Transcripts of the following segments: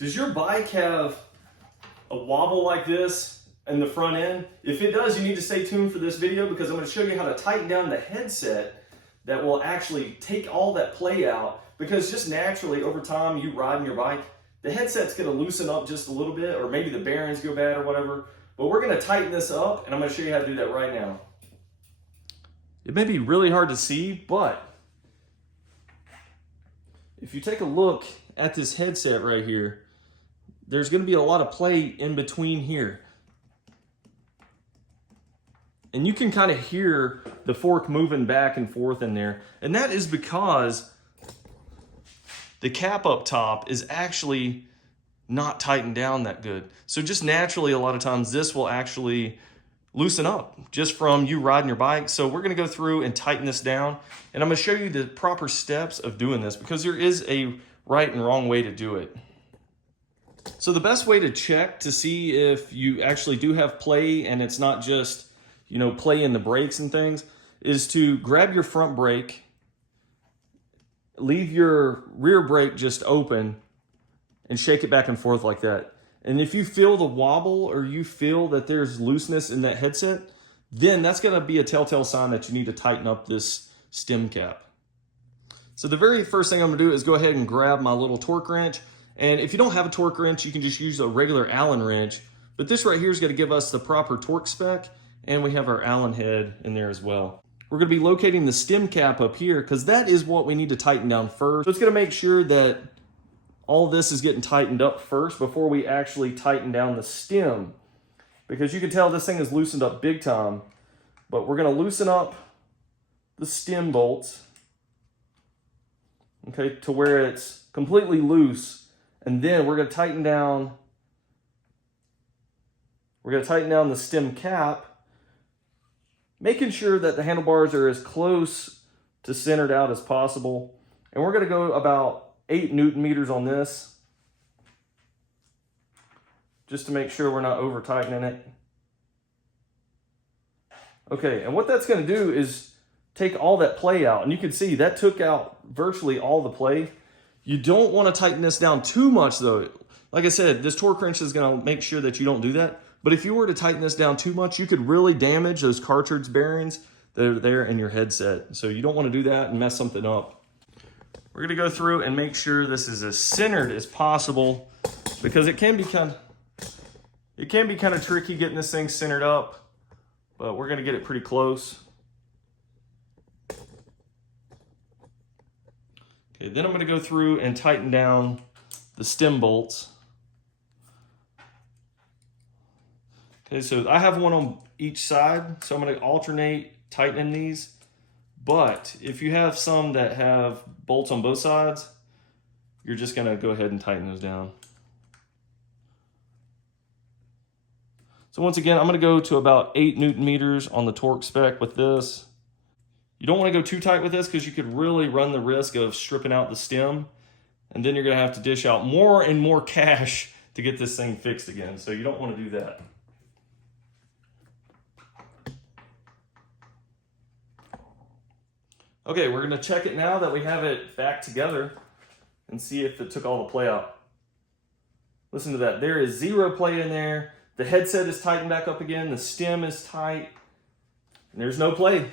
Does your bike have a wobble like this in the front end? If it does, you need to stay tuned for this video because I'm going to show you how to tighten down the headset that will actually take all that play out, because just naturally over time you riding your bike, the headset's going to loosen up just a little bit, or maybe the bearings go bad or whatever. But we're going to tighten this up and I'm going to show you how to do that right now. It may be really hard to see, but if you take a look at this headset right here, there's going to be a lot of play in between here. And you can kind of hear the fork moving back and forth in there. And that is because the cap up top is actually not tightened down that good. So just naturally, a lot of times this will actually loosen up just from you riding your bike. So we're going to go through and tighten this down. And I'm going to show you the proper steps of doing this, because there is a right and wrong way to do it. So the best way to check to see if you actually do have play and it's not just, you know, play in the brakes and things, is to grab your front brake, leave your rear brake just open, and shake it back and forth like that. And if you feel the wobble or you feel that there's looseness in that headset, then that's going to be a telltale sign that you need to tighten up this stem cap. So the very first thing I'm going to do is go ahead and grab my little torque wrench. And if you don't have a torque wrench, you can just use a regular Allen wrench. But this right here is going to give us the proper torque spec. And we have our Allen head in there as well. We're going to be locating the stem cap up here because that is what we need to tighten down first. So it's going to make sure that all this is getting tightened up first before we actually tighten down the stem. Because you can tell this thing is loosened up big time. But we're going to loosen up the stem bolts, okay, to where it's completely loose. And then we're going to tighten down the stem cap, making sure that the handlebars are as close to centered out as possible. And we're going to go about 8 Newton meters on this, just to make sure we're not over tightening it. Okay, and what that's going to do is take all that play out. And you can see that took out virtually all the play. You don't want to tighten this down too much though. Like I said, this torque wrench is going to make sure that you don't do that. But if you were to tighten this down too much, you could really damage those cartridge bearings that are there in your headset. So you don't want to do that and mess something up. We're going to go through and make sure this is as centered as possible, because it can be kind of tricky getting this thing centered up, but we're going to get it pretty close. Okay, then I'm going to go through and tighten down the stem bolts. Okay, so I have one on each side, so I'm going to alternate tightening these. But if you have some that have bolts on both sides, you're just going to go ahead and tighten those down. So once again, I'm going to go to about 8 Newton meters on the torque spec with this. You don't want to go too tight with this because you could really run the risk of stripping out the stem, and then you're going to have to dish out more and more cash to get this thing fixed again. So you don't want to do that. Okay, we're going to check it now that we have it back together and see if it took all the play out. Listen to that. There is 0 play in there. The headset is tightened back up again. The stem is tight. And there's no play.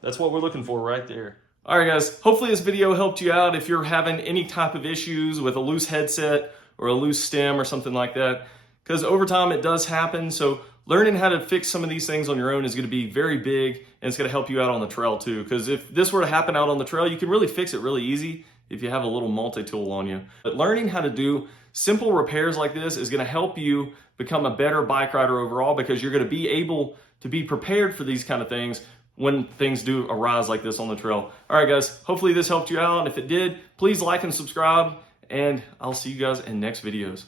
That's what we're looking for right there. All right, guys. Hopefully this video helped you out if you're having any type of issues with a loose headset or a loose stem or something like that. Because over time it does happen. So learning how to fix some of these things on your own is going to be very big, and it's going to help you out on the trail too. Because if this were to happen out on the trail, you can really fix it really easy if you have a little multi-tool on you. But learning how to do simple repairs like this is going to help you become a better bike rider overall, because you're going to be able to be prepared for these kind of things when things do arise like this on the trail. All right, guys, hopefully this helped you out. And if it did, please like and subscribe, and I'll see you guys in next videos.